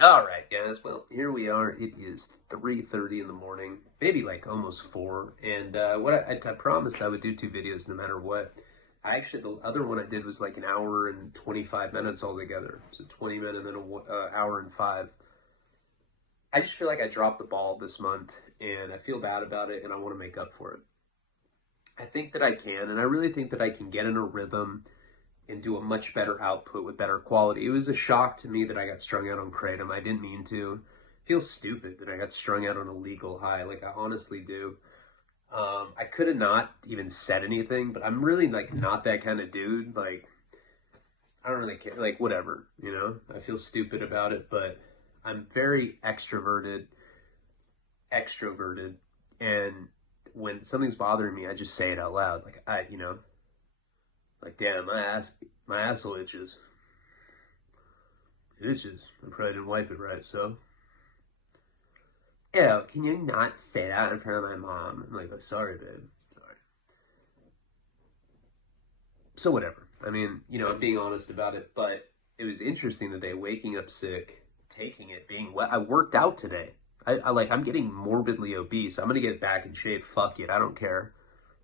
All right, guys. Well, here we are. It is 3:30 in the morning, maybe like almost 4. And I promised I would do two videos no matter what. The other one I did was like an hour and 25 minutes altogether. So 20 minutes and then an hour and 5. I just feel like I dropped the ball this month and I feel bad about it and I want to make up for it. I think that I can, and I really think that I can get in a rhythm and do a much better output with better quality. It was a shock to me that I got strung out on kratom. I didn't mean to. It feels stupid that I got strung out on a legal high. Like I honestly do. I could have not even said anything, but I'm really like not that kind of dude. Like I don't really care. Like whatever, you know. I feel stupid about it, but I'm very extroverted, and when something's bothering me, I just say it out loud. Like damn, my asshole itches. It itches. I probably didn't wipe it right, so. Ew, can you not say that in front of my mom? I'm like, oh, sorry, babe. Sorry. So whatever. I mean, I'm being honest about it, but it was interesting today, waking up sick, taking it, being wet. I worked out today. I'm getting morbidly obese. I'm gonna get back in shape. Fuck it. I don't care.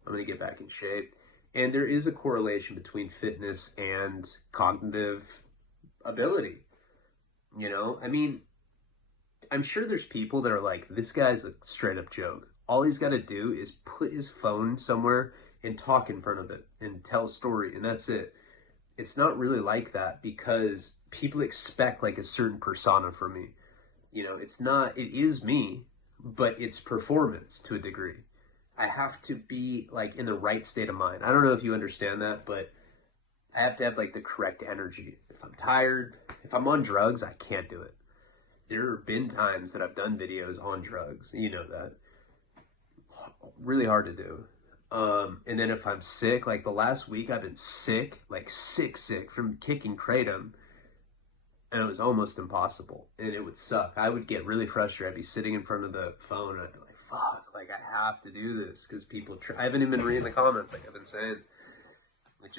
I'm gonna get back in shape. And there is a correlation between fitness and cognitive ability. I mean, I'm sure there's people that are like, this guy's a straight up joke. All he's got to do is put his phone somewhere and talk in front of it and tell a story, and that's it. It's not really like that because people expect like a certain persona from me. It's not, it is me, but it's performance to a degree. I have to be like in the right state of mind. I don't know if you understand that, but I have to have like the correct energy. If I'm tired, if I'm on drugs, I can't do it. There have been times that I've done videos on drugs. You know that. Really hard to do. And then if I'm sick, like the last week I've been sick, like sick from kicking kratom, and it was almost impossible. And it would suck. I would get really frustrated. I'd be sitting in front of the phone and I'd be like, fuck, like I have to do this because I haven't even been reading the comments like I've been saying. It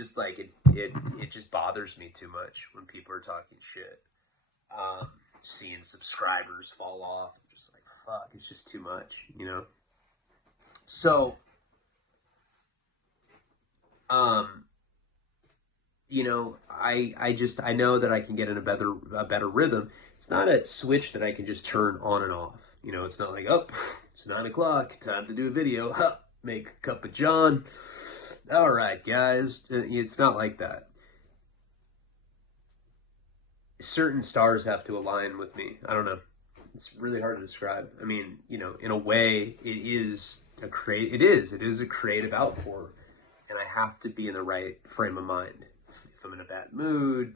just bothers me too much when people are talking shit. Seeing subscribers fall off. I'm just like, fuck, it's just too much. So, I know that I can get in a better rhythm. It's not a switch that I can just turn on and off. It's not like, oh, it's 9 o'clock, time to do a video. Huh, make a cup of John. All right, guys. It's not like that. Certain stars have to align with me. I don't know. It's really hard to describe. I mean, in a way, it is a creative outpour, and I have to be in the right frame of mind. If I'm in a bad mood,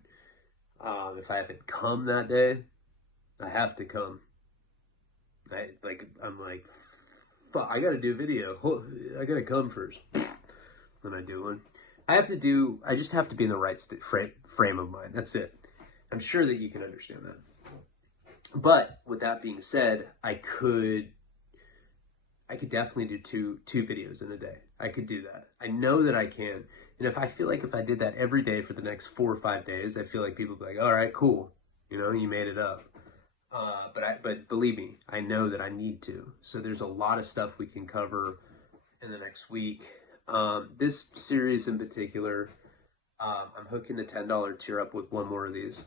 if I haven't come that day, I have to come. I'm like, fuck, I gotta do a video. I gotta come first. When I do one, I just have to be in the right frame of mind. That's it. I'm sure that you can understand that. But with that being said, I could definitely do two videos in a day. I could do that. I know that I can. And if I did that every day for the next 4 or 5 days, I feel like people would be like, all right, cool. You made it up. But believe me, I know that I need to. So there's a lot of stuff we can cover in the next week. This series in particular, I'm hooking the $10 tier up with one more of these.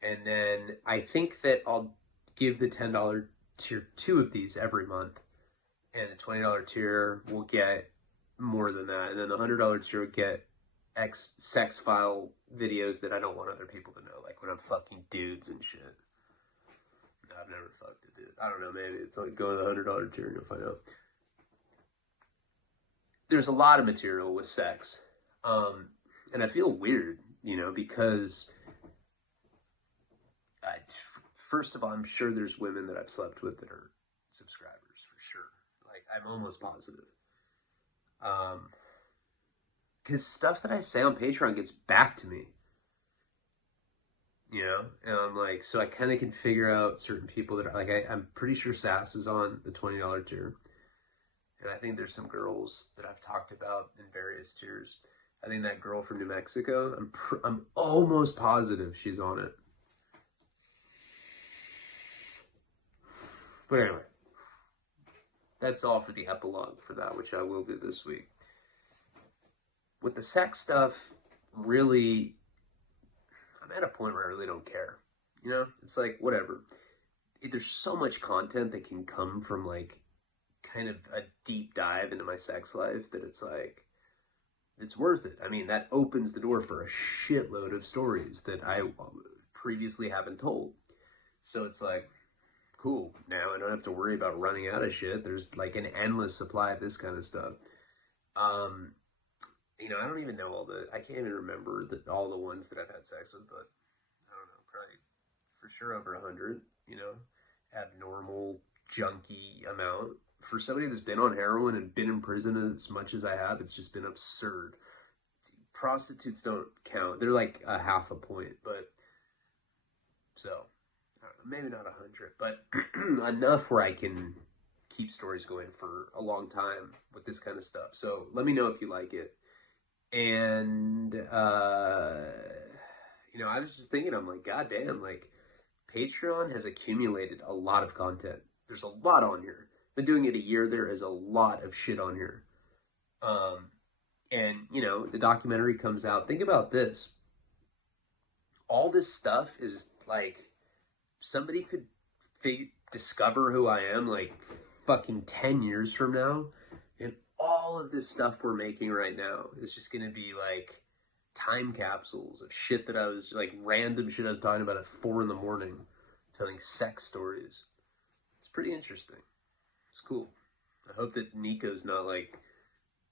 And then I think that I'll give the $10 tier 2 of these every month. And the $20 tier will get more than that. And then the $100 tier will get sex file videos that I don't want other people to know. Like when I'm fucking dudes and shit. No, I've never fucked a dude. I don't know, maybe it's like go to the $100 tier and you'll find out. There's a lot of material with sex. And I feel weird, because first of all, I'm sure there's women that I've slept with that are subscribers for sure. Like I'm almost positive. Because stuff that I say on Patreon gets back to me. And I'm like, so I kind of can figure out certain people that are like, I'm pretty sure Sass is on the $20 tier. And I think there's some girls that I've talked about in various tiers. I think that girl from New Mexico, I'm almost positive she's on it. But anyway, that's all for the epilogue for that, which I will do this week. With the sex stuff, really, I'm at a point where I really don't care. You know, it's like, whatever. There's so much content that can come from, like, kind of a deep dive into my sex life that it's like, it's worth it. I mean, that opens the door for a shitload of stories that I previously haven't told. So it's like, cool. Now I don't have to worry about running out of shit. There's like an endless supply of this kind of stuff. You know, I don't even know I can't even remember all the ones that I've had sex with, but I don't know, probably for sure over 100, you know, abnormal, junky amount. For somebody that's been on heroin and been in prison as much as I have, it's just been absurd. Prostitutes don't count. They're like a half a point, but so, I don't know, maybe not 100, but enough where I can keep stories going for a long time with this kind of stuff. So let me know if you like it. And, you know, I was just thinking, I'm like, goddamn, like, Patreon has accumulated a lot of content. There's a lot on here. Been doing it a year. There is a lot of shit on here. And, you know, the documentary comes out. Think about this. All this stuff is, like, somebody could discover who I am, like, fucking 10 years from now. And all of this stuff we're making right now is just going to be, like, time capsules of shit that I was, like, random shit I was talking about at 4 in the morning, telling sex stories. It's pretty interesting. It's cool. I hope that Nico's not, like,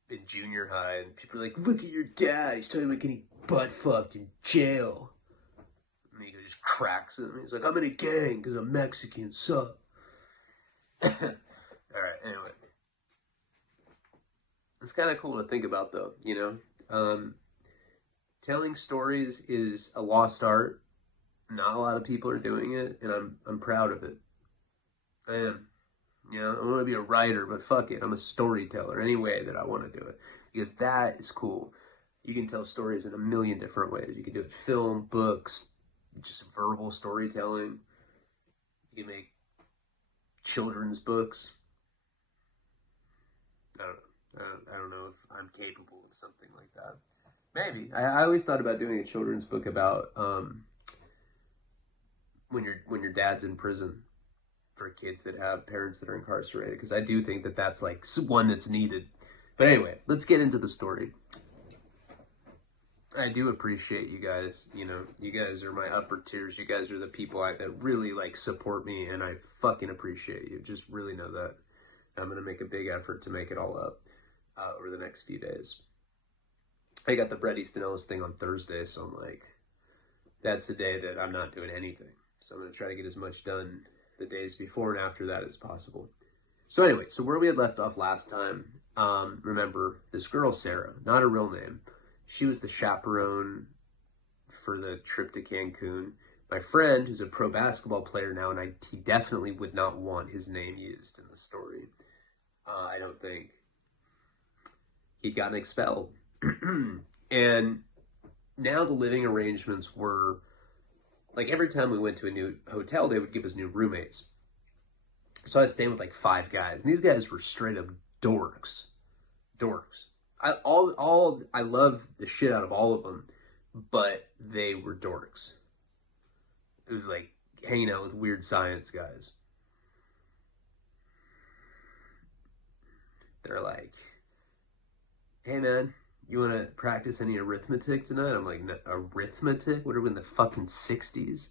in junior high and people are like, look at your dad, he's talking about getting butt fucked in jail. And Nico just cracks him. He's like, I'm in a gang because I'm Mexican, sup? Alright, anyway. It's kind of cool to think about, though, you know? Telling stories is a lost art. Not a lot of people are doing it, and I'm proud of it. I am. You know, I want to be a writer, but fuck it. I'm a storyteller any way that I want to do it. Because that is cool. You can tell stories in a million different ways. You can do it film, books, just verbal storytelling. You can make children's books. I don't know. I don't know if I'm capable of something like that. Maybe. I always thought about doing a children's book about when your dad's in prison, for kids that have parents that are incarcerated, because I do think that that's like one that's needed. But anyway, let's get into the story. I do appreciate you guys. You know, you guys are my upper tiers. You guys are the people that really like support me, and I fucking appreciate you. Just really know that. I'm gonna make a big effort to make it all up over the next few days. I got the Bret Easton Ellis thing on Thursday, so I'm like, that's the day that I'm not doing anything. So I'm gonna try to get as much done the days before and after that as possible. So anyway, so where we had left off last time, remember this girl, Sarah, not her real name. She was the chaperone for the trip to Cancun. My friend, who's a pro basketball player now, and he definitely would not want his name used in the story. I don't think. He'd gotten expelled. And now the living arrangements were, like, every time we went to a new hotel, they would give us new roommates. So I was staying with like 5 guys, and these guys were straight up dorks. Dorks. I love the shit out of all of them, but they were dorks. It was like hanging out with weird science guys. They're like, hey man, you want to practice any arithmetic tonight? I'm like, no, arithmetic? What are we in the fucking 60s?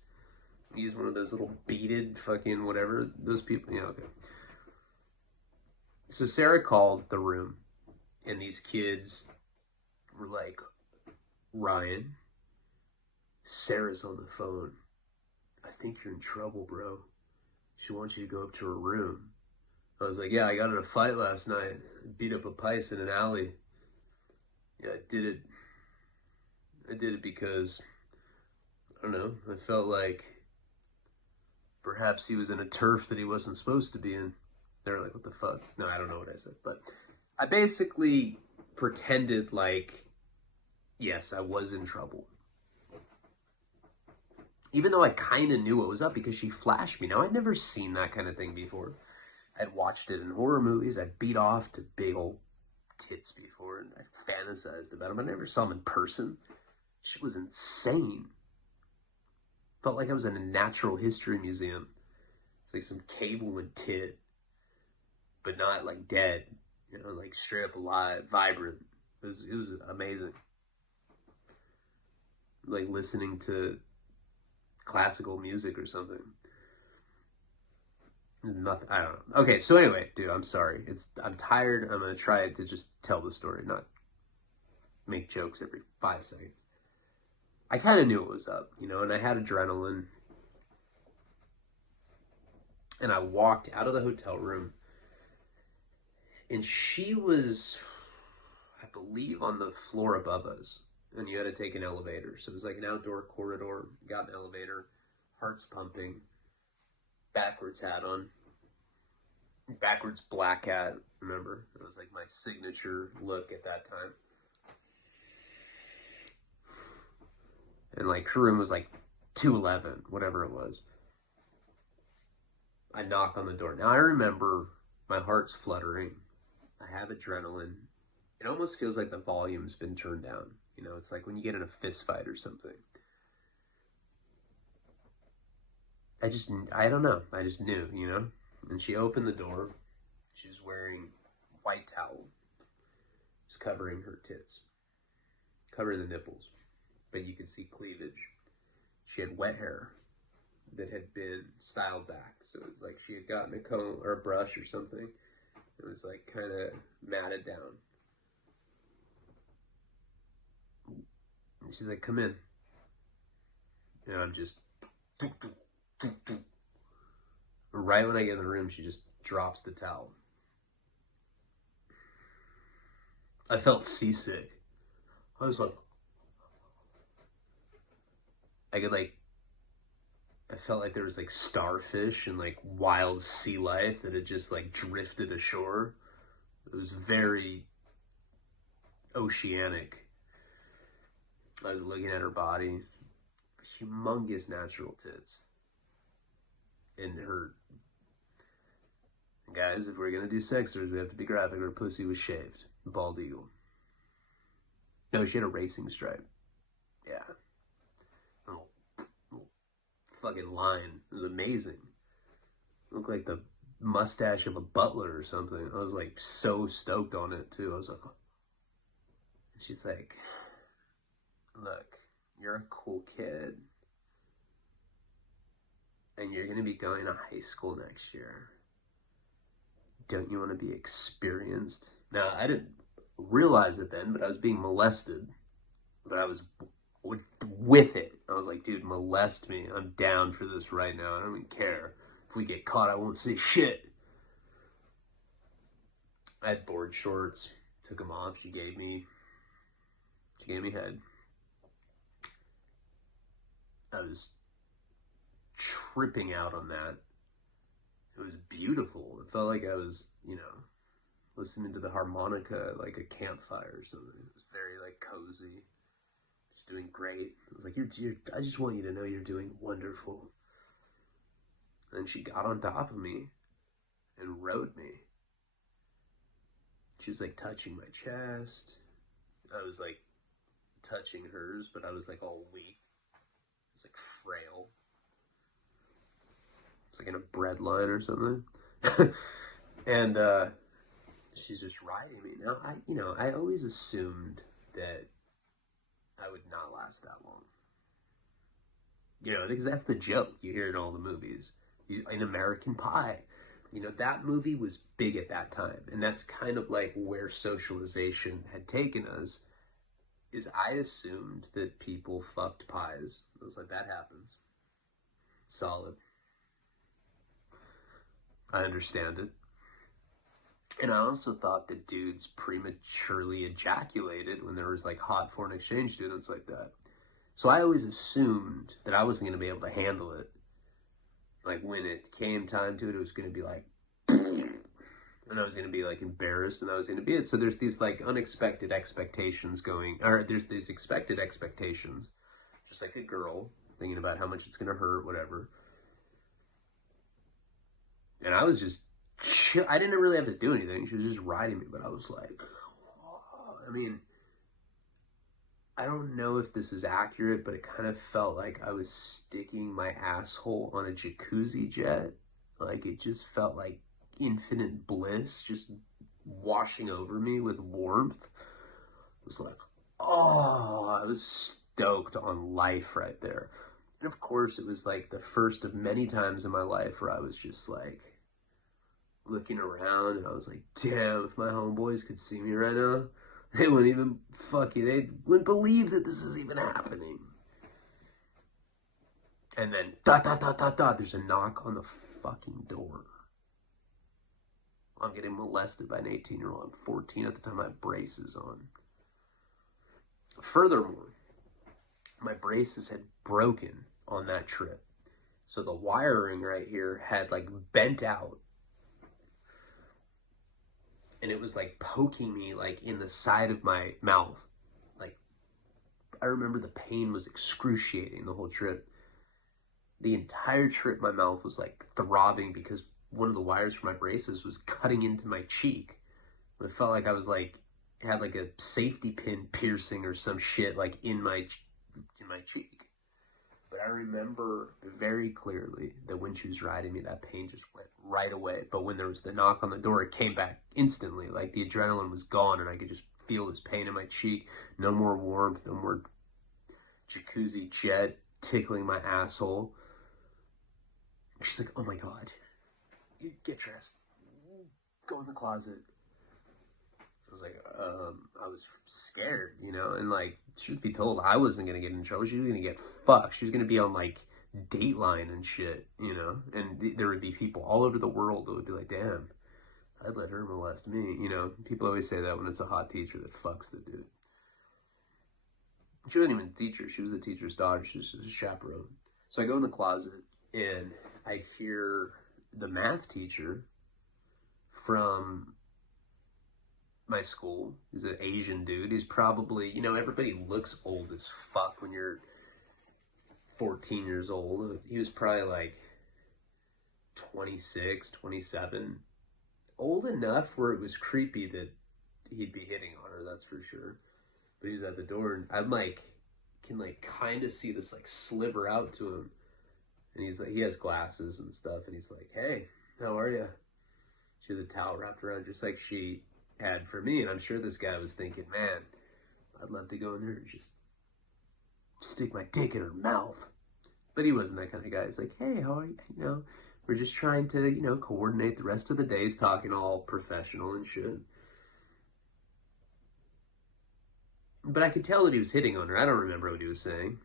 Use one of those little beaded fucking whatever. Those people, you know, okay. So Sarah called the room, and these kids were like, Ryan, Sarah's on the phone. I think you're in trouble, bro. She wants you to go up to her room. I was like, yeah, I got in a fight last night. Beat up a pice in an alley. Yeah, I did it because, I don't know, I felt like perhaps he was in a turf that he wasn't supposed to be in. They're like, what the fuck? No, I don't know what I said. But I basically pretended like, yes, I was in trouble. Even though I kind of knew what was up because she flashed me. Now, I'd never seen that kind of thing before. I'd watched it in horror movies. I'd beat off to big old tits before, and I fantasized about them. I never saw them in person. She was insane. Felt like I was in a natural history museum. It's like some cave woman tit, but not like dead. You know, like straight up alive, vibrant. It was amazing. Like listening to classical music or something. Nothing. I don't know. Okay, so anyway, dude, I'm sorry. I'm tired. I'm gonna try to just tell the story, not make jokes every 5 seconds. I kind of knew it was up, you know, and I had adrenaline. And I walked out of the hotel room, and she was, I believe, on the floor above us. And you had to take an elevator. So it was like an outdoor corridor. Got an elevator, heart's pumping, backwards hat on. Backwards black hat, remember? It was like my signature look at that time. And like her room was like 211, whatever it was. I knock on the door. Now I remember my heart's fluttering. I have adrenaline. It almost feels like the volume's been turned down. You know, it's like when you get in a fist fight or something. I don't know. I just knew, you know? And she opened the door. She was wearing white towel. Just covering her tits. Covering the nipples. But you could see cleavage. She had wet hair that had been styled back. So it was like she had gotten a comb or a brush or something. It was like kind of matted down. And she's like, come in. And I'm just... Right when I get in the room, she just drops the towel. I felt seasick. I was like... I felt like there was like starfish and like wild sea life that had just like drifted ashore. It was very oceanic. I was looking at her body. Humongous natural tits. And her... Guys, if we're gonna do sexers, we have to be graphic. Her pussy was shaved. Bald eagle. No, she had a racing stripe. Yeah. Little fucking line. It was amazing. It looked like the mustache of a butler or something. I was like so stoked on it too. I was like, oh. She's like, look, you're a cool kid. And you're going to be going to high school next year. Don't you want to be experienced? Now, I didn't realize it then, but I was being molested. But I was with it. I was like, dude, molest me. I'm down for this right now. I don't even care. If we get caught, I won't say shit. I had board shorts. Took them off. She gave me head. I was tripping out on that. It was beautiful. It felt like I was, you know, listening to the harmonica like a campfire or something. It was very like cozy. Just doing great. I was like, I just want you to know you're doing wonderful. And she got on top of me and rode me. She was like touching my chest. I was like touching hers, but I was like all weak. It was like frail. It's like in a bread line or something. And she's just riding me. Now, I always assumed that I would not last that long. You know, because that's the joke. You hear in all the movies. In American Pie. You know, that movie was big at that time. And that's kind of like where socialization had taken us. Is I assumed that people fucked pies. I was like, that happens. Solid. I understand it. And I also thought that dudes prematurely ejaculated when there was like hot foreign exchange students like that. So I always assumed that I wasn't going to be able to handle it. Like when it came time to it, it was going to be like, and I was going to be like embarrassed and I was going to be it. So there's these like unexpected expectations going, or there's these expected expectations, just like a girl thinking about how much it's going to hurt, whatever. And I was just chill. I didn't really have to do anything. She was just riding me, but I was like, I mean, I don't know if this is accurate, but it kind of felt like I was sticking my asshole on a jacuzzi jet. Like, it just felt like infinite bliss just washing over me with warmth. It was like, oh, I was stoked on life right there. And of course, it was like the first of many times in my life where I was just like looking around and I was like, damn, if my homeboys could see me right now, they wouldn't even they wouldn't believe that this is even happening. And then, there's a knock on the fucking door. I'm getting molested by an 18-year-old. I'm 14 at the time. I have braces on. Furthermore, my braces had broken on that trip. So the wiring right here had like bent out. And it was like poking me like in the side of my mouth. Like, I remember the pain was excruciating the whole trip. The entire trip, my mouth was like throbbing because one of the wires for my braces was cutting into my cheek. It felt like I was like, had like a safety pin piercing or some shit like in my cheek. But I remember very clearly that when she was riding me, that pain just went right away. But when there was the knock on the door, it came back instantly. Like the adrenaline was gone and I could just feel this pain in my cheek. No more warmth, no more jacuzzi jet tickling my asshole. She's like, oh my God, you get dressed, go in the closet. I was like, I was scared, you know, and like, truth be told, I wasn't going to get in trouble. She was going to get fucked. She was going to be on like Dateline and shit, you know, and there would be people all over the world that would be like, damn, I'd let her molest me, you know. People always say that when it's a hot teacher that fucks the dude. She wasn't even a teacher. She was the teacher's daughter. She was just a chaperone. So I go in the closet and I hear the math teacher from my school. He's an Asian dude. He's probably, you know, everybody looks old as fuck when you're 14 years old. He was probably like 26, 27. Old enough where it was creepy that he'd be hitting on her, that's for sure. But he's at the door and I'm like, can like kind of see this like sliver out to him. And he's like, he has glasses and stuff. And he's like, hey, how are you? She had a towel wrapped around just like she had for me. And I'm sure this guy was thinking, man, I'd love to go in there and just stick my dick in her mouth. But he wasn't that kind of guy. He's like, hey, how are you? You know, we're just trying to, you know, coordinate the rest of the days, talking all professional and shit. But I could tell that he was hitting on her. I don't remember what he was saying.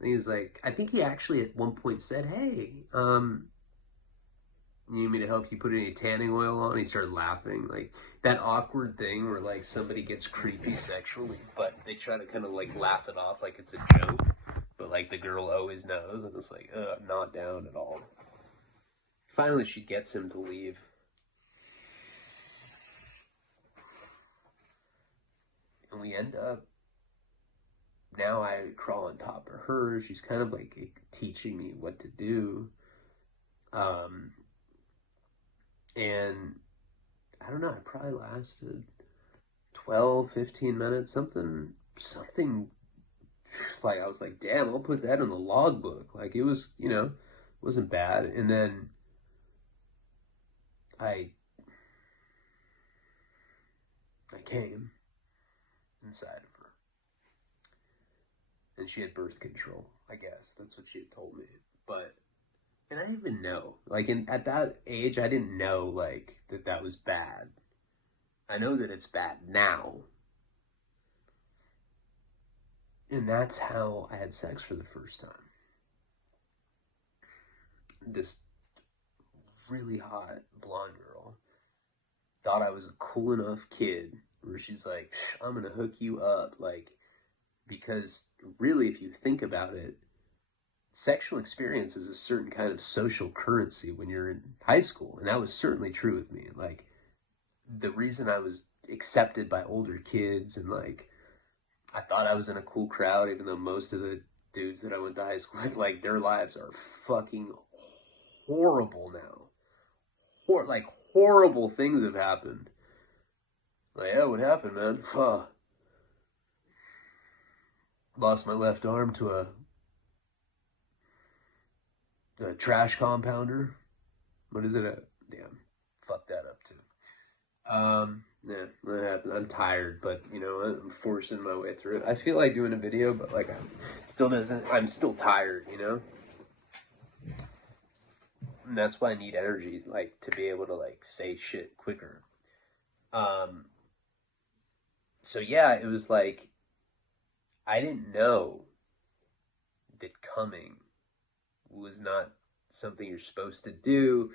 And he was like, I think he actually at one point said, hey, you need me to help you put any tanning oil on? He started laughing. Like that awkward thing where like somebody gets creepy sexually, but they try to kind of like laugh it off like it's a joke. But like the girl always knows. And it's like, I'm not down at all. Finally, she gets him to leave. And we end up, now I crawl on top of her. She's kind of like teaching me what to do. And I don't know, I probably lasted 12, 15 minutes, something like I was like, damn, I'll put that in the logbook. Like it was, you know, wasn't bad. And then I came inside of her. And she had birth control, I guess. That's what she had told me. But, and I didn't even know. Like, at that age, I didn't know, like, that was bad. I know that it's bad now. And that's how I had sex for the first time. This really hot blonde girl thought I was a cool enough kid where she's like, I'm gonna hook you up, like, because really, if you think about it, sexual experience is a certain kind of social currency when you're in high school, and that was certainly true with me. Like, the reason I was accepted by older kids, and like, I thought I was in a cool crowd, even though most of the dudes that I went to high school with, like, their lives are fucking horrible now. Like, horrible things have happened. Like, yeah, what happened, man? Huh. Lost my left arm to a trash compounder. What is it? Damn, fucked that up too. Yeah, that happened. I'm tired, but you know, I'm forcing my way through it. I feel like doing a video, but like I'm still tired, you know? And that's why I need energy, like, to be able to, like, say shit quicker. So yeah, it was like, I didn't know that coming was not something you're supposed to do,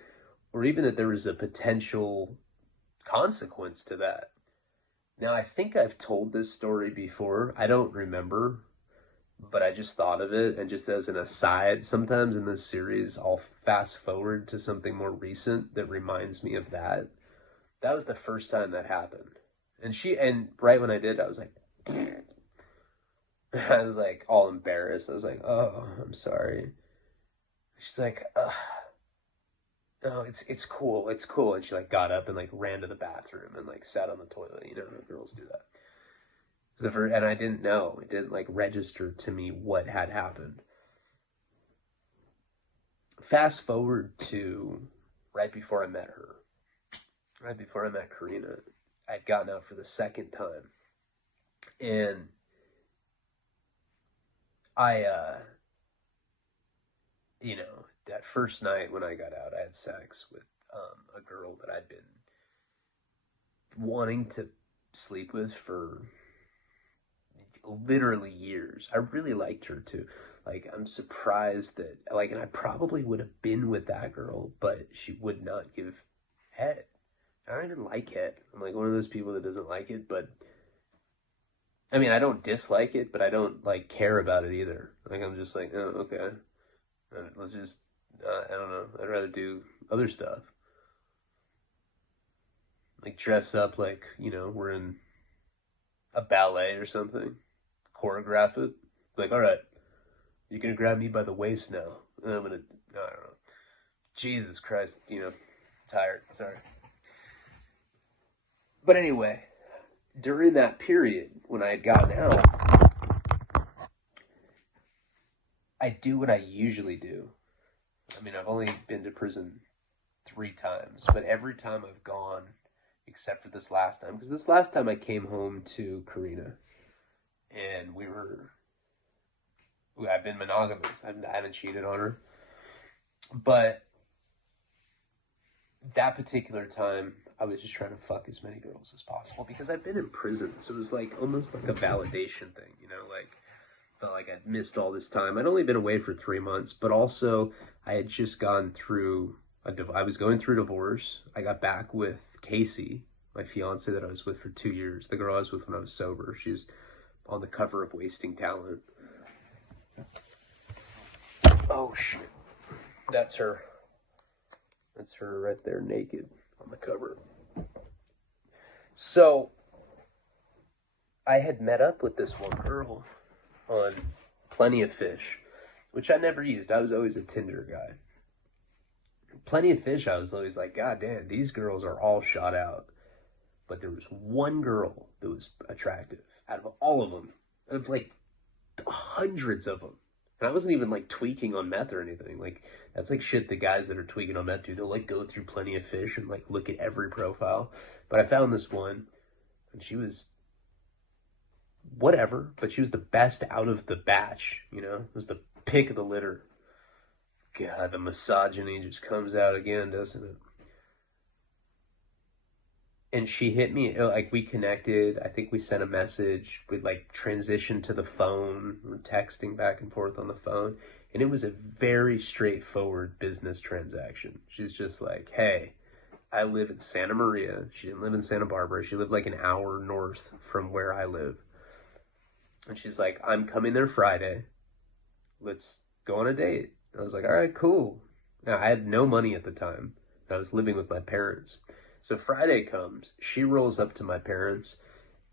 or even that there was a potential consequence to that. Now, I think I've told this story before. I don't remember, but I just thought of it. And just as an aside, sometimes in this series, I'll fast forward to something more recent that reminds me of that. That was the first time that happened. And right when I did, I was like, I was like all embarrassed. I was like, oh, I'm sorry. She's like, no, it's cool, it's cool. And she like got up and like ran to the bathroom and like sat on the toilet. You know, girls do that. And I didn't know. It didn't like register to me what had happened. Fast forward to right before I met her. Right before I met Karina, I'd gotten out for the second time. And I, you know, that first night when I got out, I had sex with a girl that I'd been wanting to sleep with for literally years. I really liked her too. Like, I'm surprised that, like, and I probably would have been with that girl, but she would not give head. I don't even like head. I'm like one of those people that doesn't like it, but I mean, I don't dislike it, but I don't like care about it either. Like, I'm just like, oh, okay. Let's just, I don't know. I'd rather do other stuff. Like dress up like, you know, we're in a ballet or something. Choreograph it. Like, all right, you're going to grab me by the waist now. And I'm going to, I don't know. Jesus Christ, you know, tired. Sorry. But anyway, during that period when I had gotten out, I do what I usually do. I mean, I've only been to prison 3 times, but every time I've gone, except for this last time, because this last time I came home to Karina, and I've been monogamous. I haven't cheated on her, but that particular time, I was just trying to fuck as many girls as possible because I've been in prison, so it was like almost like a validation thing, you know, like felt like I'd missed all this time. I'd only been away for 3 months, but also I had just gone through I was going through divorce. I got back with Casey, my fiance that I was with for 2 years, the girl I was with when I was sober. She's on the cover of Wasting Talent. Oh shit, that's her. That's her right there, naked on the cover. So I had met up with this one girl on Plenty of Fish, which I never used. I was always a Tinder guy. Plenty of Fish, I was always like, God damn, these girls are all shot out. But there was one girl that was attractive out of all of them, of like hundreds of them. And I wasn't even like tweaking on meth or anything. Like, that's like shit the guys that are tweaking on meth do. They'll like go through Plenty of Fish and like look at every profile. But I found this one, and she was whatever, but she was the best out of the batch, you know? It was the pick of the litter. God, the misogyny just comes out again, doesn't it? And she hit me, like, we connected. I think we sent a message. We'd like transition to the phone, we're texting back and forth on the phone. And it was a very straightforward business transaction. She's just like, hey, I live in Santa Maria. She didn't live in Santa Barbara. She lived like an hour north from where I live. And she's like, I'm coming there Friday. Let's go on a date. I was like, all right, cool. Now, I had no money at the time. I was living with my parents. So Friday comes, she rolls up to my parents,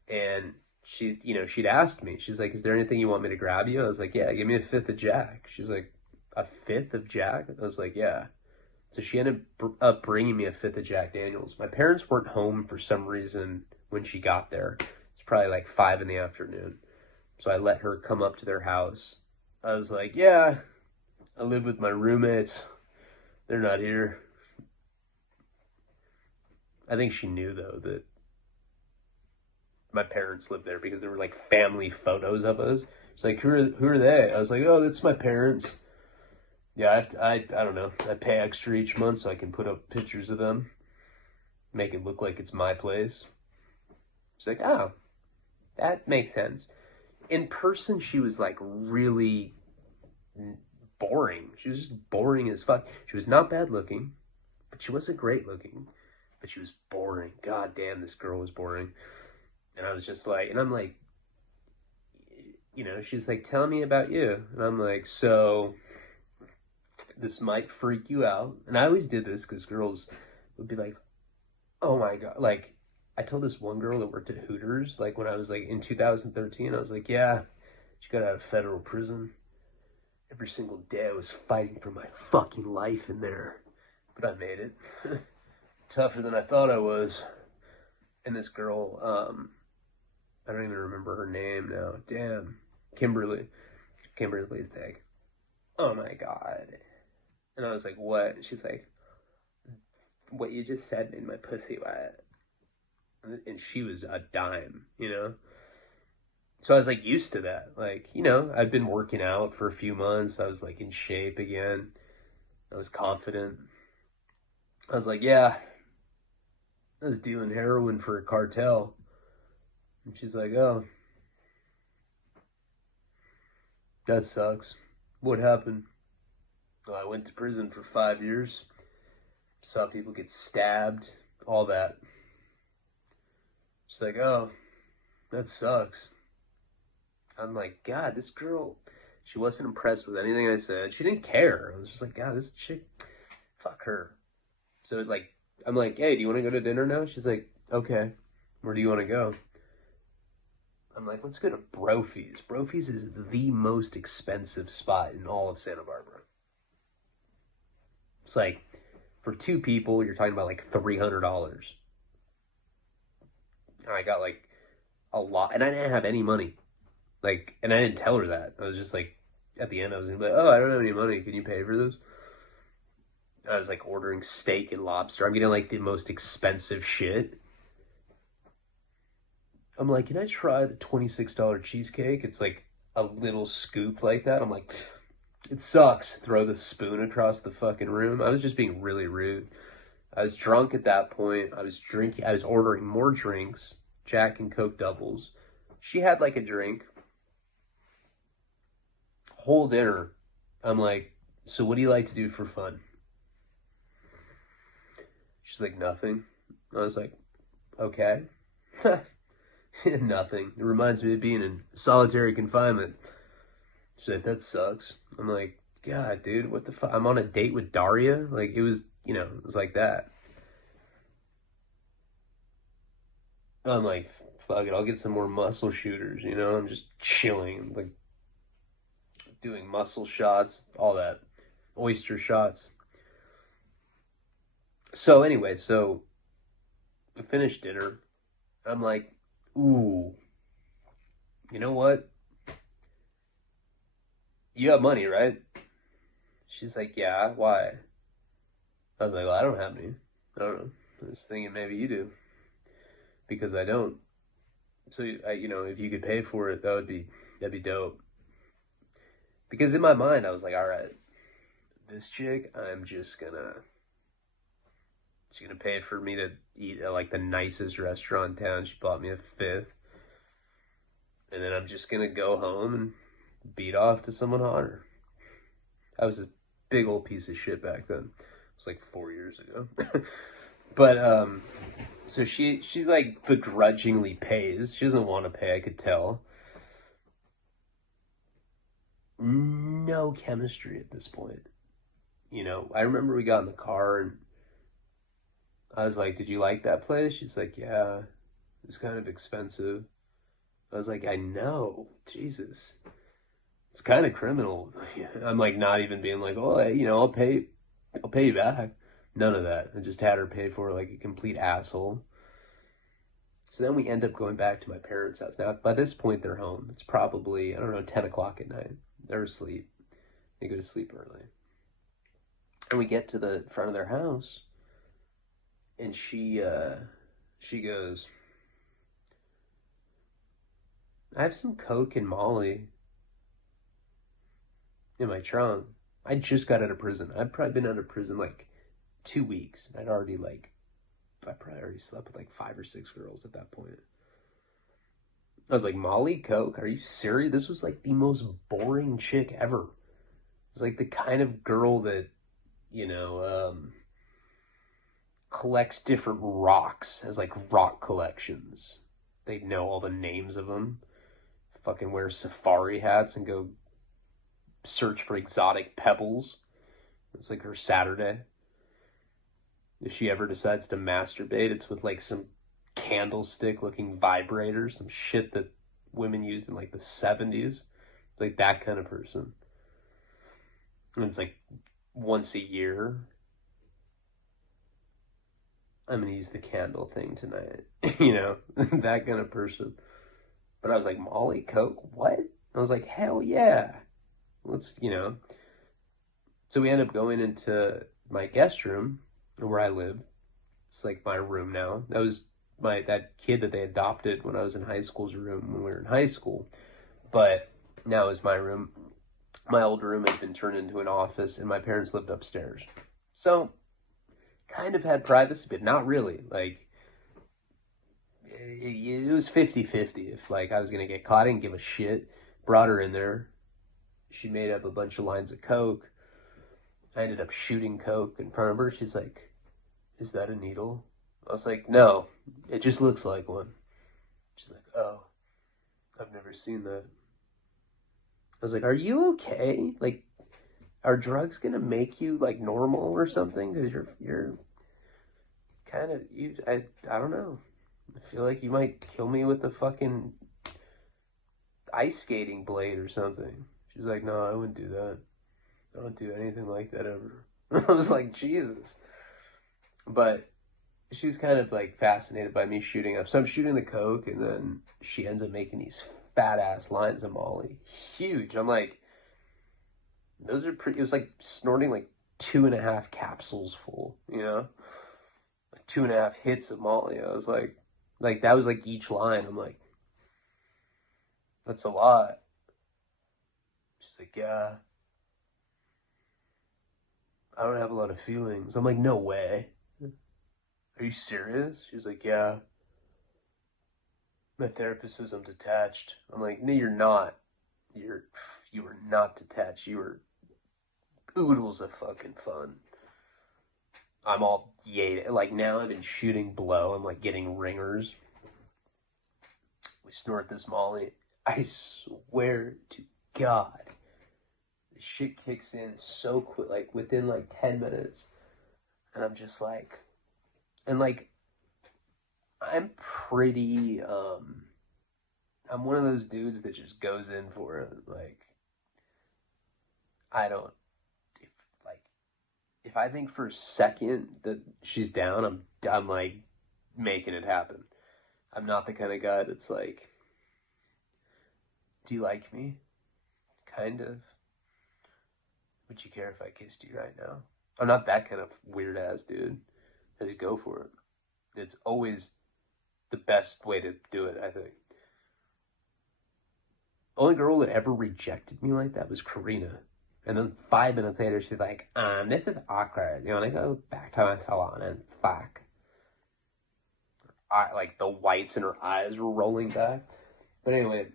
and she'd asked me, she's like, is there anything you want me to grab you? I was like, yeah, give me a fifth of Jack. She's like, a fifth of Jack? I was like, yeah. So she ended up bringing me a fifth of Jack Daniels. My parents weren't home for some reason when she got there. It's probably like 5 in the afternoon. So I let her come up to their house. I was like, yeah, I live with my roommates. They're not here. I think she knew, though, that my parents lived there because there were like family photos of us. It's like, who are they? I was like, oh, that's my parents. Yeah, I don't know. I pay extra each month so I can put up pictures of them, make it look like it's my place. It's like, oh, that makes sense. In person, she was like really boring. She was just boring as fuck. She was not bad looking, but she wasn't great looking. But she was boring. God damn, this girl was boring. And I was just like, and I'm like, she's like, tell me about you. And I'm like, so this might freak you out. And I always did this because girls would be like, oh my God. Like, I told this one girl that worked at Hooters, like when I was like in 2013, I was like, yeah, she got out of federal prison. Every single day I was fighting for my fucking life in there. But I made it. Tougher than I thought I was. And this girl, I don't even remember her name now. Damn. Kimberly's like, oh my God. And I was like, what? And she's like, what you just said made my pussy wet. And she was a dime, So I was like used to that. Like, I'd been working out for a few months. I was like in shape again. I was confident. I was like, yeah, I was dealing heroin for a cartel. And she's like, oh, that sucks. What happened? Well, I went to prison for 5 years. Saw people get stabbed, all that. She's like, oh, that sucks. I'm like, God, this girl, she wasn't impressed with anything I said. She didn't care. I was just like, God, this chick, fuck her. So like, I'm like, hey, do you want to go to dinner now? She's like, okay. Where do you want to go? I'm like, let's go to Brophy's. Brophy's is the most expensive spot in all of Santa Barbara. It's like, for 2 people, you're talking about like $300. And I got like a lot, and I didn't have any money. Like, and I didn't tell her that. I was just like, at the end, I was gonna be like, oh, I don't have any money. Can you pay for this? I was like ordering steak and lobster. I'm getting like the most expensive shit. I'm like, can I try the $26 cheesecake? It's like a little scoop like that. I'm like, it sucks. Throw the spoon across the fucking room. I was just being really rude. I was drunk at that point. I was ordering more drinks, Jack and Coke doubles. She had like a drink. Whole dinner. I'm like, so what do you like to do for fun? She's like, nothing. I was like, okay. Nothing. It reminds me of being in solitary confinement. She's like, that sucks. I'm like, God, dude, what the fuck? I'm on a date with Daria? Like, it was, it was like that. I'm like, fuck it, I'll get some more muscle shooters, I'm just chilling, like, doing muscle shots, all that. Oyster shots. So anyway, we finished dinner. I'm like, ooh, you know what? You have money, right? She's like, yeah, why? I was like, well, I don't have any. I don't know. I was thinking maybe you do. Because I don't. So, if you could pay for it, that'd be dope. Because in my mind, I was like, all right, this chick, she's gonna pay for me to eat at like the nicest restaurant in town. She bought me a fifth. And then I'm just gonna go home and beat off to someone hotter. I was a big old piece of shit back then. It was like 4 years ago. But, so she like begrudgingly pays. She doesn't want to pay, I could tell. No chemistry at this point. I remember we got in the car and I was like, did you like that place? She's like, yeah, it's kind of expensive. I was like, I know, Jesus. It's kind of criminal. I'm like not even being like, oh, I'll pay you back. None of that. I just had her pay for it like a complete asshole. So then we end up going back to my parents' house. Now, by this point, they're home. It's probably, I don't know, 10 o'clock at night. They're asleep. They go to sleep early. And we get to the front of their house, and she goes, I have some Coke and Molly in my trunk. I just got out of prison. I'd probably been out of prison like 2 weeks. I probably already slept with like 5 or 6 girls at that point. I was like, Molly, Coke? Are you serious? This was like the most boring chick ever. It was like the kind of girl that, collects different rocks, has like rock collections. They know all the names of them. Fucking wear safari hats and go search for exotic pebbles. It's like her Saturday. If she ever decides to masturbate, it's with like some candlestick looking vibrator, some shit that women used in like the 70s. Like that kind of person. And it's like once a year, I'm gonna use the candle thing tonight. That kind of person. But I was like, Molly, Coke, what? I was like, hell yeah. Let's. So we end up going into my guest room where I live. It's like my room now. That was that kid that they adopted when I was in high school's room when we were in high school. But now it's my room. My old room had been turned into an office, and my parents lived upstairs. So, kind of had privacy, but not really. Like, it was 50-50. If, like, I was going to get caught, I didn't give a shit. Brought her in there. She made up a bunch of lines of Coke. I ended up shooting Coke in front of her. She's like, is that a needle? I was like, no, it just looks like one. She's like, oh, I've never seen that. I was like, are you okay? Like, are drugs gonna make you like normal or something? Because you're kind of I don't know. I feel like you might kill me with a fucking ice skating blade or something. She's like, no, I wouldn't do that. I don't do anything like that ever. I was like, Jesus. But she was kind of like fascinated by me shooting up. So I'm shooting the Coke, and then she ends up making these fat ass lines of Molly. Huge. I'm like, those are pretty. It was like snorting like 2.5 capsules full, 2.5 hits of Molly. I was like that was like each line. I'm like, that's a lot. She's like, yeah. I don't have a lot of feelings. I'm like, no way. Are you serious? She's like, yeah. My therapist says I'm detached. I'm like, no, you're not. You were not detached. You were oodles of fucking fun. I'm all yay. Like now I've been shooting blow. I'm like getting ringers. We snort this Molly. I swear to God, the shit kicks in so quick, like within like 10 minutes. And I'm just like, and like, I'm pretty, I'm one of those dudes that just goes in for it. Like, I don't, if I think for a second that she's down, I'm like making it happen. I'm not the kind of guy that's like, do you like me? Kind of. Would you care if I kissed you right now? I'm not that kind of weird ass dude. I just go for it. It's always the best way to do it, I think. The only girl that ever rejected me like that was Karina. And then 5 minutes later, she's like, this is awkward. You want to go back to my salon and fuck? Like, the whites in her eyes were rolling back. But anyway,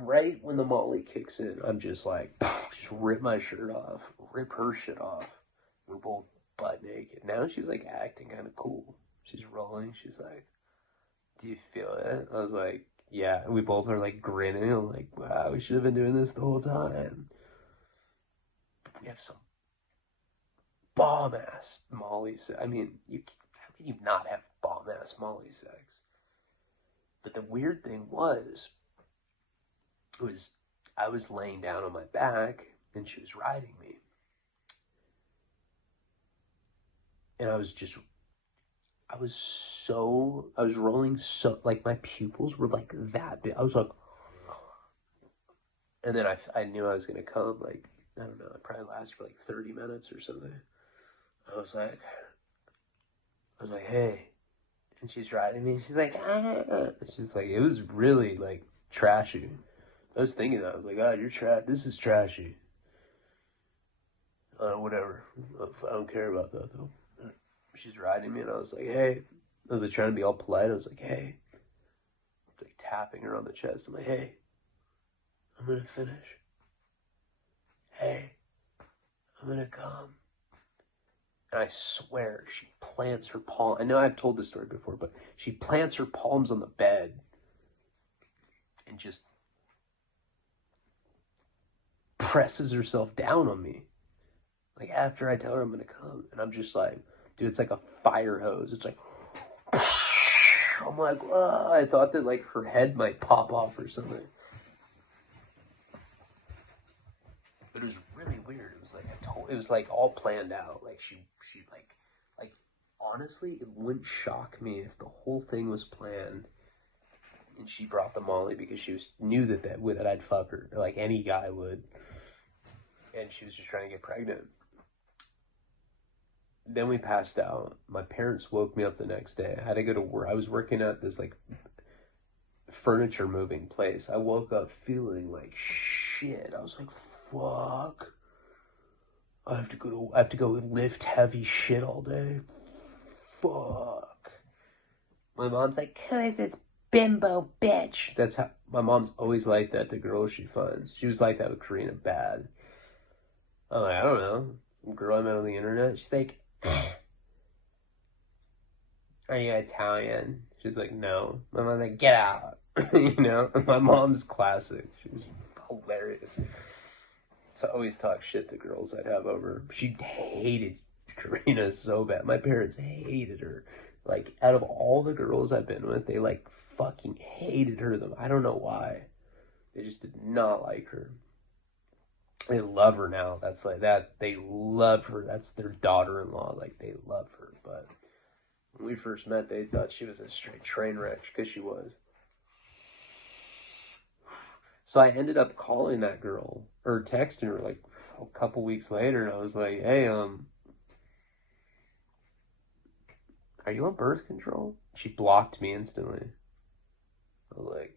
right when the Molly kicks in, I'm just like, just rip my shirt off. Rip her shit off. We're both butt naked. Now she's, like, acting kind of cool. She's rolling. She's like, do you feel it? I was like, yeah. And we both are, like, grinning. I'm like, wow, we should have been doing this the whole time. We have some bomb-ass Molly sex. I mean, how can you not have bomb-ass Molly sex? But the weird thing was, it was, I was laying down on my back and she was riding me. And I was rolling so, like my pupils were like that big. I was like, and then I knew I was going to come, like, I don't know, it probably lasted for like 30 minutes or something. I was like, hey. And she's riding me. She's like, ah. She's like, it was really like trashy. I was thinking that. I was like, oh, this is trashy. Whatever. I don't care about that though. She's riding me and I was like, hey. I was like trying to be all polite. I was like, hey. Like tapping her on the chest. I'm like, hey, I'm gonna finish. Hey, I'm gonna come. And I swear, she plants her palm. I know I've told this story before, but she plants her palms on the bed and just presses herself down on me. Like after I tell her I'm gonna come, and I'm just like, dude, it's like a fire hose. It's like, I'm like, oh, I thought that like her head might pop off or something. But it was really weird. It was like it was like all planned out. Like she like honestly, it wouldn't shock me if the whole thing was planned. And she brought the Molly because she knew that I'd fuck her like any guy would, and she was just trying to get pregnant. Then we passed out. My parents woke me up the next day. I had to go to work. I was working at this like furniture moving place. I woke up feeling like shit. I was like, fuck. I have to go lift heavy shit all day. Fuck. My mom's like, who's this bimbo bitch? That's how my mom's always like that to girls she finds. She was like that with Karina bad. I'm like, I don't know. Some girl I met on the internet. She's like, are you Italian? She's like, no. My mom's like, get out. You know? My mom's classic. She's hilarious. So I always talk shit to girls I'd have over. She hated Karina so bad. My parents hated her. Like, out of all the girls I've been with, they, like, fucking hated her. I don't know why. They just did not like her. They love her now. That's like that. They love her. That's their daughter-in-law. Like, they love her. But when we first met, they thought she was a straight train wreck, because she was. So I ended up calling that girl, or texting her, like, a couple weeks later, and I was like, hey, are you on birth control? She blocked me instantly. I was like,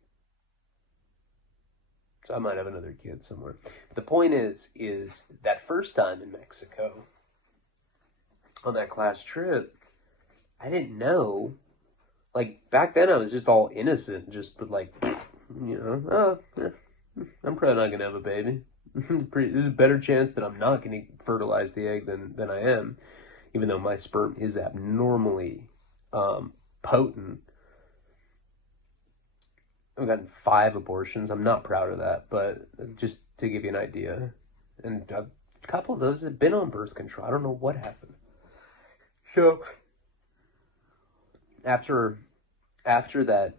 so I might have another kid somewhere. But the point is that first time in Mexico, on that class trip, I didn't know. Like, back then I was just all innocent, just with like, you know, oh, yeah, I'm probably not going to have a baby. There's a better chance that I'm not going to fertilize the egg than I am, even though my sperm is abnormally potent. I've gotten 5 abortions. I'm not proud of that, but just to give you an idea. And a couple of those have been on birth control. I don't know what happened. So, after that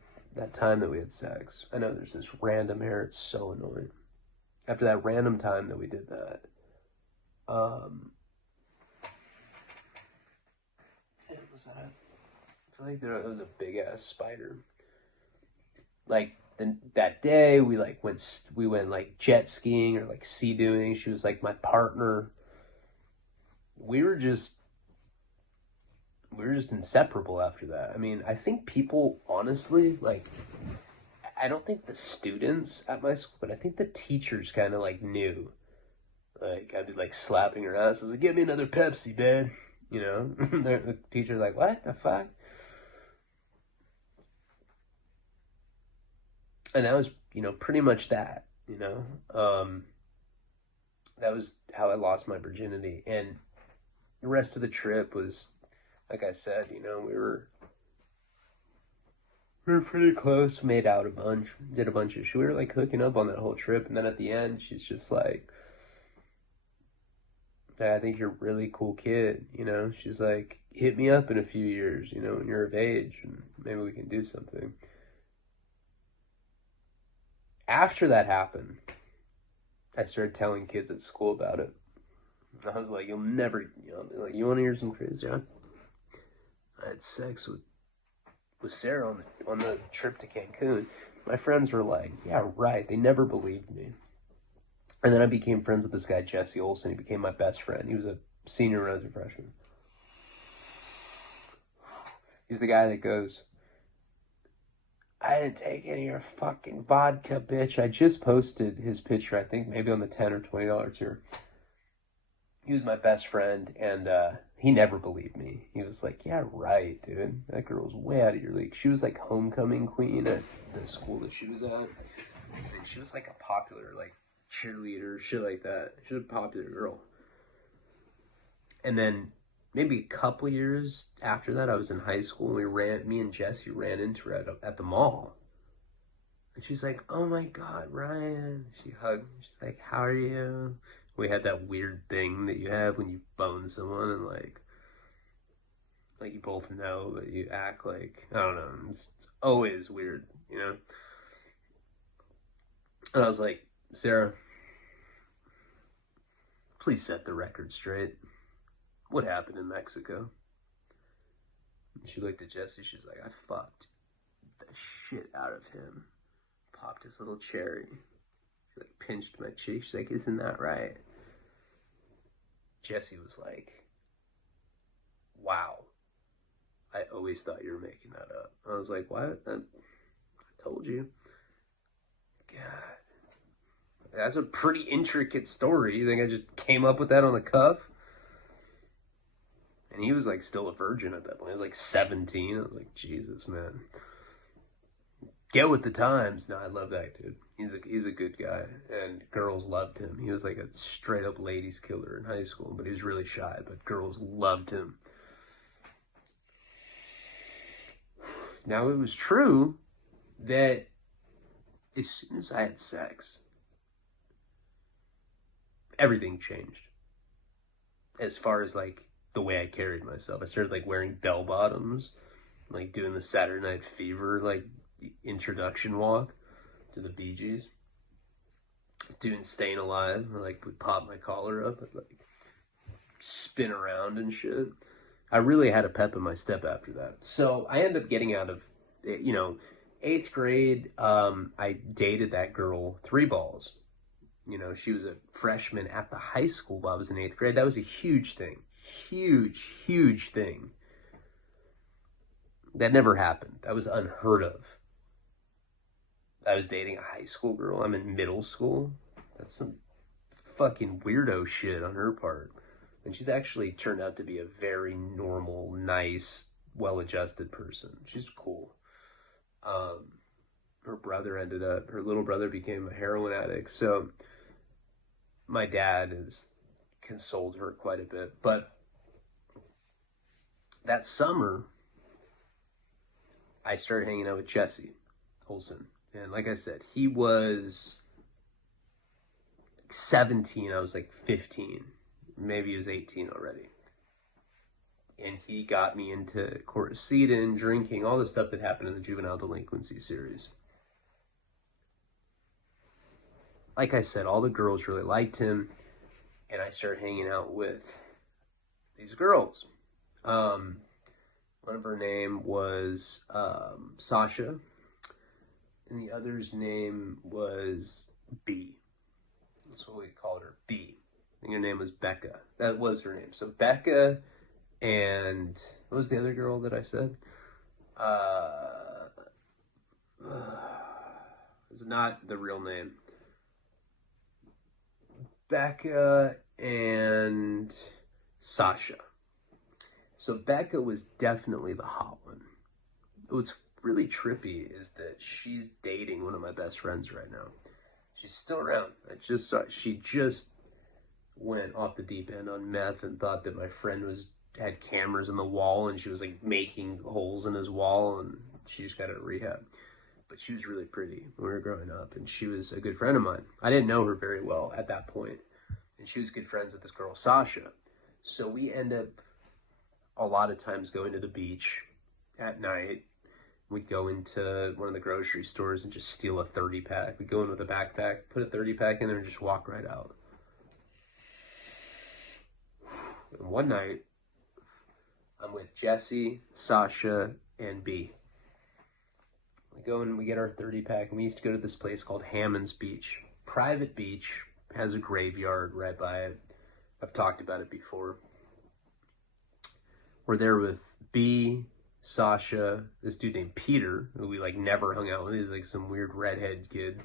time that we had sex, I know there's this random hair. It's so annoying. After that random time that we did that, was that? I feel like there was a big ass spider. Like that day, we went like jet skiing or like sea doing. She was like my partner. We were just inseparable after that. I mean, I think people honestly like. I don't think the students at my school, but I think the teachers kind of like knew. Like, I'd be like slapping her ass. I was like, "Give me another Pepsi, babe." You know, the teacher's like, "What the fuck?" And that was, pretty much that. That was how I lost my virginity, and the rest of the trip was, like I said, we were pretty close, made out a bunch, did a bunch of shit. We were like hooking up on that whole trip, and then at the end, she's just like, I think you're a really cool kid, She's like, hit me up in a few years, when you're of age, and maybe we can do something. After that happened, I started telling kids at school about it. I was like, you'll never, like, you want to hear some crazy? I had sex with Sarah on the trip to Cancun. My friends were like, yeah, right. They never believed me. And then I became friends with this guy, Jesse Olsen. He became my best friend. He was a senior when I was a freshman. He's the guy that goes, I didn't take any of your fucking vodka, bitch. I just posted his picture, I think maybe on the $10 or $20 tier. He was my best friend, and he never believed me. He was like, yeah, right, dude. That girl was way out of your league. She was like homecoming queen at the school that she was at. And she was like a popular, like, cheerleader, shit like that. She was a popular girl. And then maybe a couple years after that, I was in high school, and me and Jesse ran into her at the mall. And she's like, oh my God, Ryan. She hugged me. She's like, how are you? We had that weird thing that you have when you bone someone and like you both know, but you act like, I don't know. It's always weird, you know? And I was like, Sarah, please set the record straight. What happened in Mexico? And she looked at Jesse. She's like, I fucked the shit out of him. Popped his little cherry. She like pinched my cheek. She's like, isn't that right? Jesse was like, wow. I always thought you were making that up. I was like, what? I told you. God. That's a pretty intricate story. You think I just came up with that on the cuff? And he was like still a virgin at that point. He was like 17. I was like, Jesus, man. Get with the times. No, I love that dude. He's a good guy. And girls loved him. He was like a straight up ladies killer in high school. But he was really shy. But girls loved him. Now it was true that as soon as I had sex, everything changed. As far as like the way I carried myself. I started like wearing bell bottoms, like doing the Saturday Night Fever like introduction walk to the Bee Gees, doing Staying Alive. I like would pop my collar up and like spin around and shit. I really had a pep in my step after that. So I ended up getting out of, 8th grade. I dated that girl 3 balls. She was a freshman at the high school while I was in 8th grade. That was a huge thing. Huge thing. That never happened. That was unheard of. I was dating a high school girl. I'm in middle school. That's some fucking weirdo shit on her part. And she's actually turned out to be a very normal, nice, well-adjusted person. She's cool. Her little brother became a heroin addict. So my dad has consoled her quite a bit. But that summer, I started hanging out with Jesse Olsen. And like I said, he was 17. I was like 15. Maybe he was 18 already. And he got me into Coruscant, drinking, all the stuff that happened in the juvenile delinquency series. Like I said, all the girls really liked him. And I started hanging out with these girls. One of her name was Sasha. And the other's name was B. That's what we called her, B. I think her name was Becca. That was her name. So Becca and what was the other girl that I said? It's not the real name. Becca and Sasha. So Becca was definitely the hot one. What's really trippy is that she's dating one of my best friends right now. She's still around. I just saw she just went off the deep end on meth and thought that my friend had cameras in the wall and she was like making holes in his wall, and she just got out of rehab. But she was really pretty when we were growing up, and she was a good friend of mine. I didn't know her very well at that point, and she was good friends with this girl, Sasha. So we end up a lot of times going to the beach at night. we'd go into one of the grocery stores and just steal a 30-pack. We'd go in with a backpack, put a 30-pack in there, and just walk right out. And one night, I'm with Jesse, Sasha, and B. We go and we get our 30-pack, and we used to go to this place called Hammond's Beach. Private beach, has a graveyard right by it. I've talked about it before. We're there with B, Sasha, this dude named Peter, who we like never hung out with. He's like some weird redhead kid,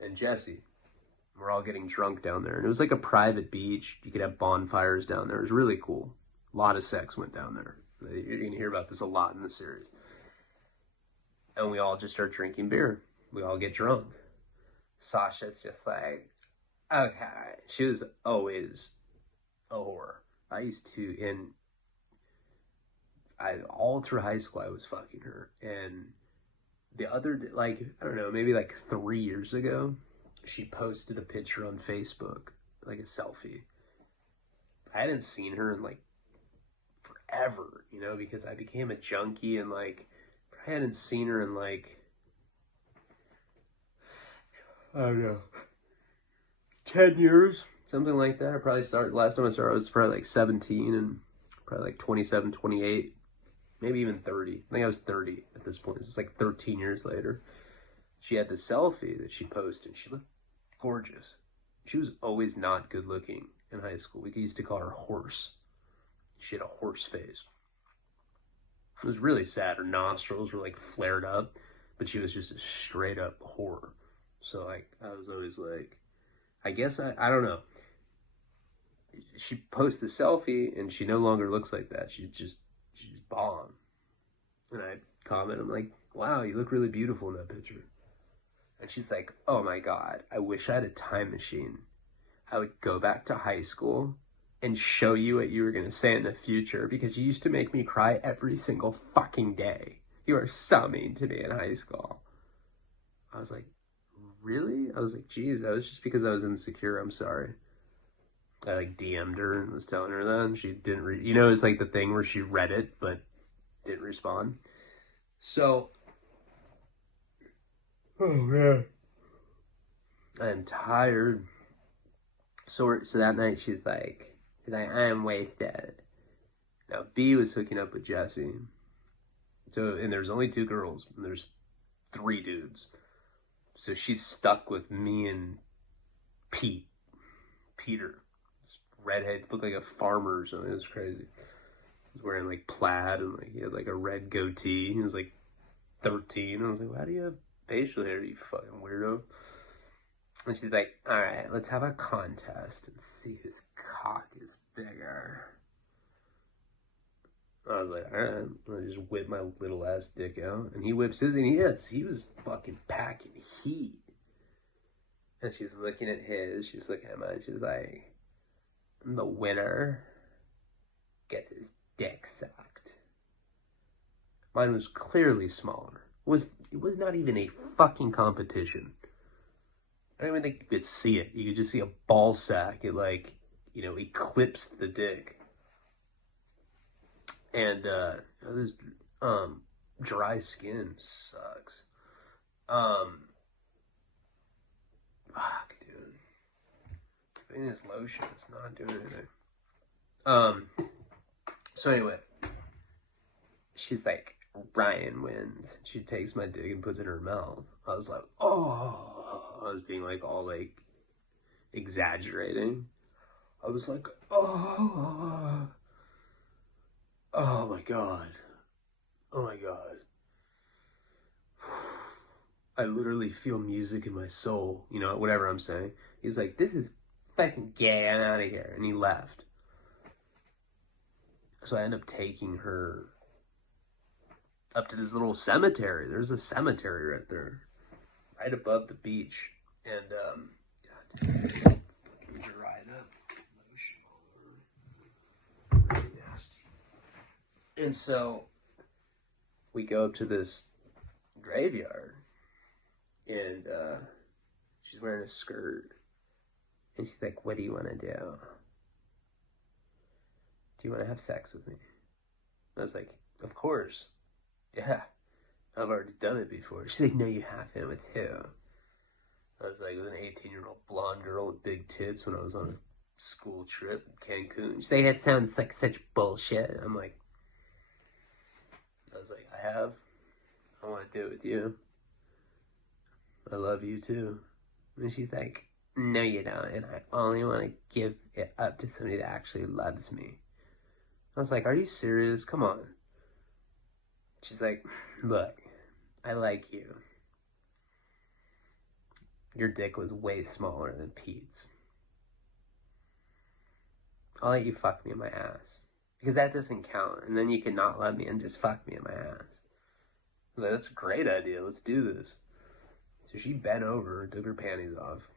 and Jesse. We're all getting drunk down there, and it was like a private beach. You could have bonfires down there. It was really cool. A lot of sex went down there. You're gonna hear about this a lot in the series. And we all just start drinking beer. We all get drunk. Sasha's just like, okay. She was always a whore. I used to, and all through high school, I was fucking her. And the other, like, I don't know, maybe like 3 years ago, she posted a picture on Facebook, like a selfie. I hadn't seen her in like forever, you know, because I became a junkie, and like, I hadn't seen her in like, I don't know, 10 years, something like that. I probably started, last time I started, I was probably like 17, and probably like 27, 28, maybe even 30. I think I was 30 at this point. It was like 13 years later. She had this selfie that she posted. She looked gorgeous. She was always not good looking in high school. We used to call her Horse. She had a horse face. It was really sad. Her nostrils were like flared up, but she was just a straight up whore. So like, I was always like, I guess I don't know. She posts a selfie and she no longer looks like that. She's bomb. And I comment, I'm like, wow, you look really beautiful in that picture. And she's like, oh my God, I wish I had a time machine. I would go back to high school and show you what you were going to say in the future, because you used to make me cry every single fucking day. You were so mean to me in high school. I was like, really? I was like, geez, that was just because I was insecure. I'm sorry. I like DM'd her and was telling her that, and she didn't read. You know, it's like the thing where she read it but didn't respond. So, oh man, I'm tired. So that night she's like, I'm wasted. Now B was hooking up with Jesse. So, and there's only 2 girls, and there's 3 dudes. So she's stuck with me and Peter. This redhead, looked like a farmer or something. It was crazy. He was wearing like plaid, and like he had like a red goatee. He was like 13. I was like, why do you have facial hair, you fucking weirdo? And she's like, all right, let's have a contest and see whose cock is bigger. I was like, all right. I just whip my little ass dick out, and he whips his, and he was fucking packing heat. And she's looking at his, she's looking at mine, she's like, the winner gets his dick sucked. Mine was clearly smaller. It was not even a fucking competition. I don't even think you could see it. You could just see a ball sack. It like, you know, eclipsed the dick. And this dry skin sucks. Fuck, dude. Putting this lotion, it's not doing anything. So anyway, she's like, Ryan wins. She takes my dick and puts it in her mouth. I was like, oh. I was being like all like exaggerating. I was like, oh my God. Oh my God. I literally feel music in my soul, you know, whatever I'm saying. He's like, this is fucking gay, I'm out of here. And he left. So I end up taking her up to this little cemetery. There's a cemetery right there, right above the beach. And, God, fucking dried up. Lotion all over. Really nasty. And so we go up to this graveyard, and she's wearing a skirt, and she's like, what do you want to do? Do you want to have sex with me? I was like, of course. Yeah. I've already done it before. She's like, no, you haven't. With who? I was like, with an 18-year-old blonde girl with big tits when I was on a school trip in Cancun. She's like, that sounds like such bullshit. I'm like, I was like, I have. I want to do it with you. I love you too. And she's like, no, you don't. And I only want to give it up to somebody that actually loves me. I was like, are you serious? Come on. She's like, look, I like you. Your dick was way smaller than Pete's. I'll let you fuck me in my ass. Because that doesn't count. And then you can not love me and just fuck me in my ass. I was like, that's a great idea. Let's do this. So she bent over and took her panties off.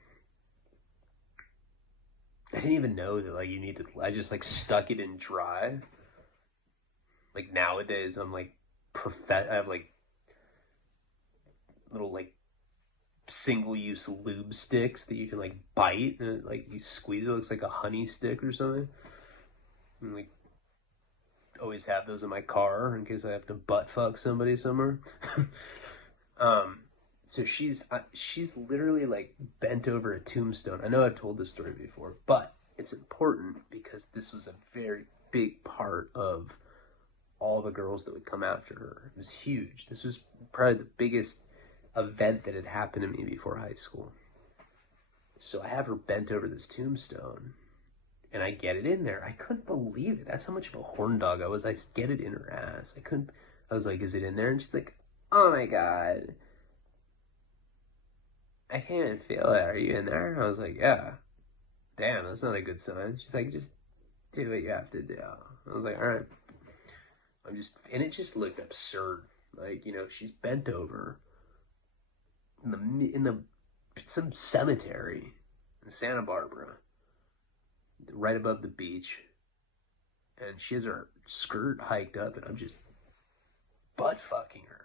I didn't even know that, like, you need to... I just, like, stuck it in dry. Like, nowadays, I'm, like, I have, like, little, like, single-use lube sticks that you can, like, bite. And, like, you squeeze it. It looks like a honey stick or something. And, like, always have those in my car in case I have to butt fuck somebody somewhere. So she's literally like bent over a tombstone. I know I've told this story before, but it's important because this was a very big part of all the girls that would come after her. It was huge. This was probably the biggest event that had happened to me before high school. So I have her bent over this tombstone and I get it in there. I couldn't believe it. That's how much of a horn dog I was. I get it in her ass. I was like, is it in there? And she's like, oh my God. I can't even feel it. Are you in there? I was like, yeah. Damn, that's not a good sign. She's like, just do what you have to do. I was like, all right. And it just looked absurd. Like, you know, she's bent over in some cemetery in Santa Barbara, right above the beach. And she has her skirt hiked up, and I'm just butt fucking her.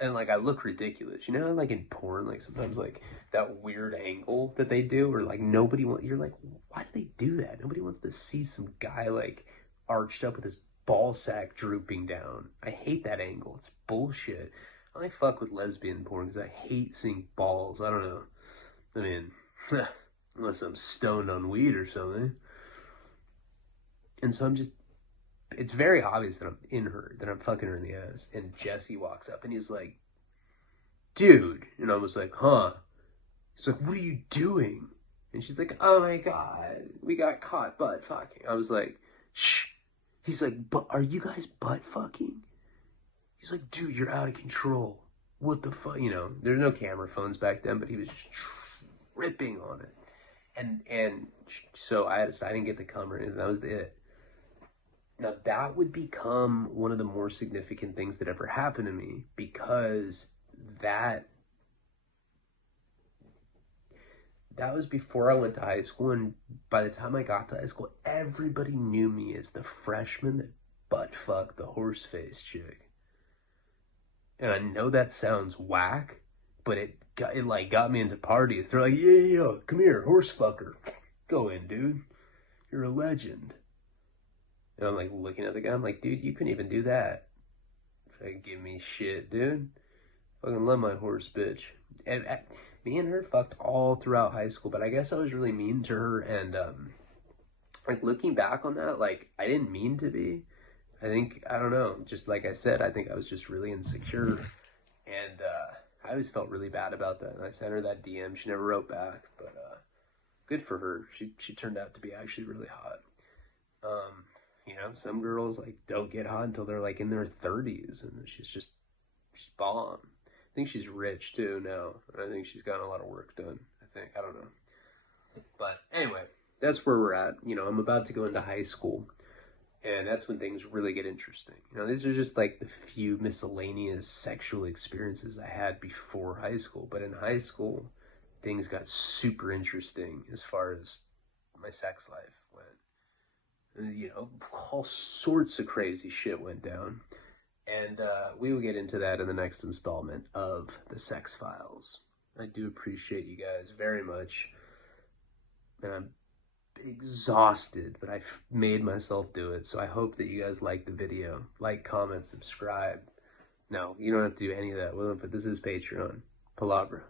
And, like, I look ridiculous. You know, like, in porn, like, sometimes, like, that weird angle that they do, or, like, you're like, why do they do that? Nobody wants to see some guy, like, arched up with his ball sack drooping down. I hate that angle. It's bullshit. I only fuck with lesbian porn because I hate seeing balls. I don't know. I mean, unless I'm stoned on weed or something. And so it's very obvious that I'm in her, that I'm fucking her in the ass. And Jesse walks up and he's like, dude. And I was like, huh? He's like, what are you doing? And she's like, oh my God, we got caught butt fucking. I was like, shh. He's like, but are you guys butt fucking? He's like, dude, you're out of control. What the fuck? You know, there's no camera phones back then, but he was just tripping on it. And so I didn't get the cover, and that was it. Now, that would become one of the more significant things that ever happened to me, because that was before I went to high school, and by the time I got to high school, everybody knew me as the freshman that butt-fucked the horse-faced chick. And I know that sounds whack, but it got me into parties. They're like, yeah, come here, horse fucker. Go in, dude. You're a legend. And I'm like looking at the guy, I'm like, dude, you couldn't even do that. Fucking give me shit, dude. Fucking love my horse, bitch. And me and her fucked all throughout high school, but I guess I was really mean to her, and like looking back on that, like I didn't mean to be. I think, I don't know, just like I said, I think I was just really insecure, and I always felt really bad about that. And I sent her that DM. She never wrote back, but good for her. She turned out to be actually really hot. You know, some girls like don't get hot until they're like in their 30s, and she's bomb. I think she's rich too now. I think she's gotten a lot of work done. I don't know. But anyway, that's where we're at. You know, I'm about to go into high school, and that's when things really get interesting. You know, these are just like the few miscellaneous sexual experiences I had before high school. But in high school, things got super interesting as far as my sex life went. You know, all sorts of crazy shit went down. And we will get into that in the next installment of the Sex Files. I do appreciate you guys very much. And I'm exhausted, but I made myself do it. So I hope that you guys like the video. Like, comment, subscribe. No, you don't have to do any of that, Will, but this is Patreon. Palabra.